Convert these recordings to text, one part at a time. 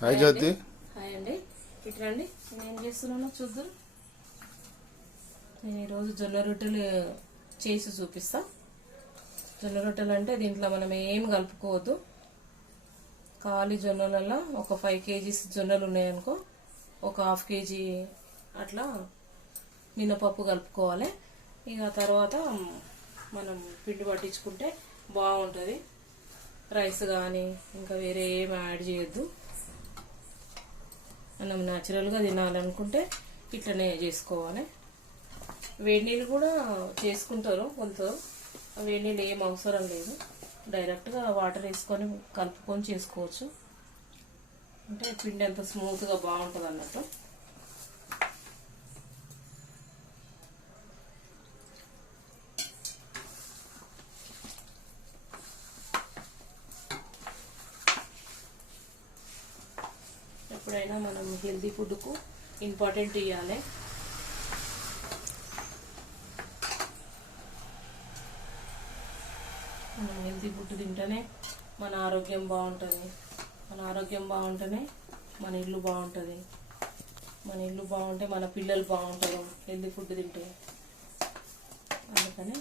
Hi జ్యోతి. Hi అండి. ఇటు రండి, నేను ఏం చేస్తున్నానో చూద్దాం. నేను ఈరోజు జొన్న రొట్టెలు చేసి చూపిస్తా. జొన్న రొట్టెలు అంటే దీంట్లో మనం ఏం కలుపుకోవద్దు. ఖాళీ జొన్నలలో ఒక 5 kgs జొన్నలు ఉన్నాయనుకో, ఒక 1/2 kg అట్లా మినపప్పు కలుపుకోవాలి. ఇక తర్వాత మనం పిండి పట్టించుకుంటే బాగుంటుంది. రైస్ కానీ ఇంకా వేరే ఏం యాడ్ చేయొద్దు. మనం న్యాచురల్గా తినాలనుకుంటే ఇట్లనే చేసుకోవాలి. వేడి నీళ్ళు కూడా చేసుకుంటారు కొంత, వేడి నీళ్ళు ఏం అవసరం లేదు, డైరెక్ట్గా వాటర్ వేసుకొని కలుపుకొని చేసుకోవచ్చు. అంటే పిండి అంత స్మూత్గా బాగుంటుంది అన్నట్టు. ఎప్పుడైనా మనం హెల్తీ ఫుడ్కు ఇంపార్టెంట్ ఇవ్వాలి. మనం హెల్తీ ఫుడ్ తింటేనే మన ఆరోగ్యం బాగుంటుంది. మన ఆరోగ్యం బాగుంటేనే మన ఇల్లు బాగుంటుంది. మన ఇల్లు బాగుంటే మన పిల్లలు బాగుంటారు హెల్తీ ఫుడ్ తింటే. అందుకని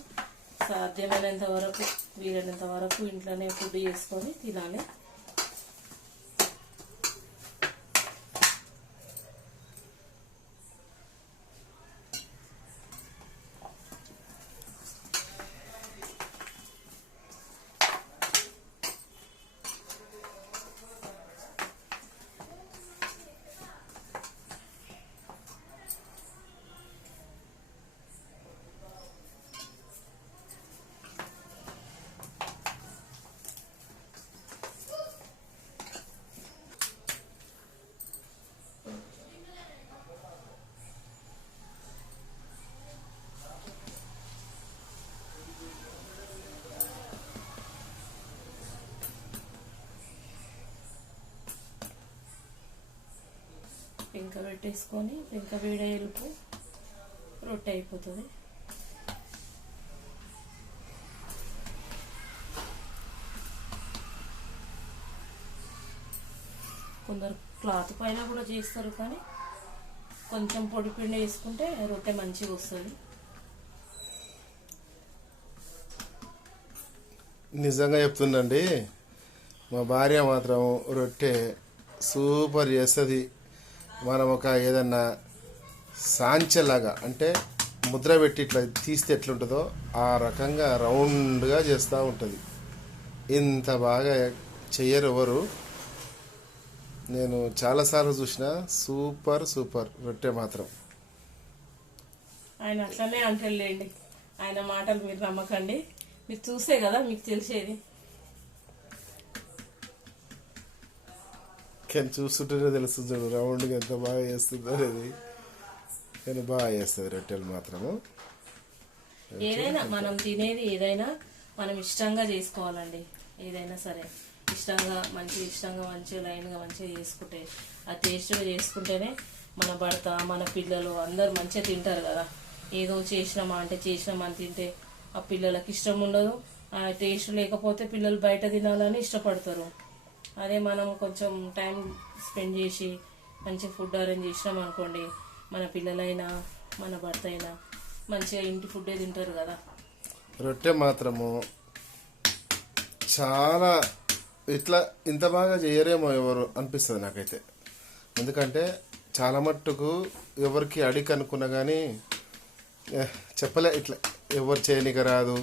సాధ్యమైనంత వరకు, వీలైనంత వరకు ఇంట్లోనే ఫుడ్ చేసుకొని తినాలి. పెంక పెట్టేసుకొని పెంక వేడేలుపు రొట్టె అయిపోతుంది. కొందరు క్లాత్ పైన కూడా చేస్తారు, కానీ కొంచెం పొడి పిండి వేసుకుంటే రొట్టె మంచిగా వస్తుంది. నిజంగా చెప్తుండండి, మా భార్య మాత్రం రొట్టె సూపర్ చేస్తుంది. మనం ఒక ఏదన్నా సాంచెలాగా అంటే ముద్ర పెట్టి ఇట్లా తీస్తే ఎట్లుంటుందో ఆ రకంగా రౌండ్గా చేస్తూ ఉంటుంది. ఇంత బాగా చెయ్యరు ఎవరు. నేను చాలాసార్లు చూసిన. సూపర్ సూపర్ రొట్టె మాత్రం. ఆయన అట్లనే అంటలేండి, ఆయన మాటలు మీరు నమ్మకండి. మీరు చూసే కదా మీకు తెలిసేది. కానీ చూస్తుంటేనే తెలుస్తుంది చూడు రౌండ్గా ఎంత బాగా చేస్తుందో అనేది. కానీ బాగా చేస్తుంది రొట్టెలు మాత్రము. ఏదైనా మనం తినేది ఏదైనా మనం ఇష్టంగా చేసుకోవాలండి. ఏదైనా సరే ఇష్టంగా మంచిగా లైన్గా మంచిగా చేసుకుంటే, ఆ టేస్ట్గా చేసుకుంటేనే మన భర్త మన పిల్లలు అందరు మంచిగా తింటారు కదా. ఏదో చేసినామని తింటే ఆ పిల్లలకి ఇష్టం ఉండదు. ఆ టేస్ట్ లేకపోతే పిల్లలు బయట తినాలని ఇష్టపడతారు. అదే మనం కొంచెం టైం స్పెండ్ చేసి మంచి ఫుడ్ అరేంజ్ చేసినాం అనుకోండి, మన పిల్లలైనా మన భర్త అయినా మంచిగా ఇంటి ఫుడ్డే తింటారు కదా. రొట్టె మాత్రము చాలా ఇట్లా ఇంత బాగా చేయరేమో ఎవరు అనిపిస్తుంది నాకైతే. ఎందుకంటే చాలా మట్టుకు ఎవరికి అడిగి అనుకున్నా కానీ చెప్పలే, ఇట్లా ఎవరు చేయనిక రాదు,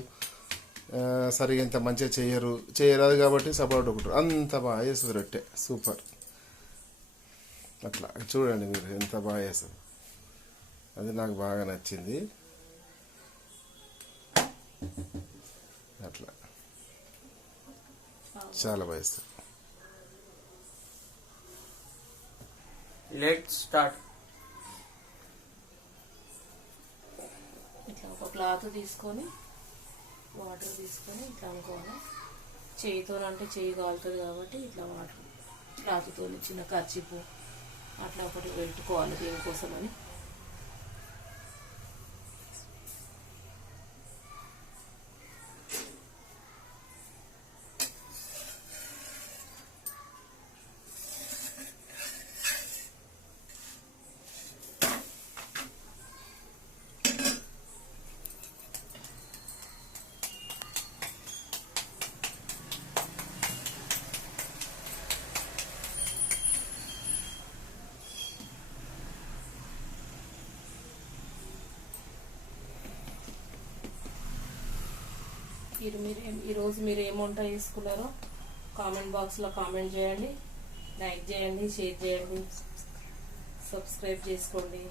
సరిగా ఇంత మంచిగా చేయరాదు కాబట్టి సపోర్ట్ ఒకటి అంత బాగా చేస్తుంది రొట్టె. సూపర్. అట్లా చూడండి మీరు ఎంత బాగా చేస్తుంది. అది నాకు బాగా నచ్చింది. అట్లా చాలా బాగా చేస్తుంది. Let's start. ఇట్లా ఒక క్లాత్ తీసుకొని వాటర్ తీసుకొని ఇట్లా అనుకోవాలి. చేయితోనంటే చేయి కాలుతుంది కాబట్టి ఇట్లా వాటర్ క్లాత్తో చిన్న కర్చీపు అట్లా ఒకటి పెట్టుకోవాలి దీనికోసమని. ఈరోజు మీరు ఏం వంట చేసుకున్నారో కామెంట్ బాక్స్లో కామెంట్ చేయండి, లైక్ చేయండి, షేర్ చేయండి, సబ్స్క్రైబ్ చేసుకోండి.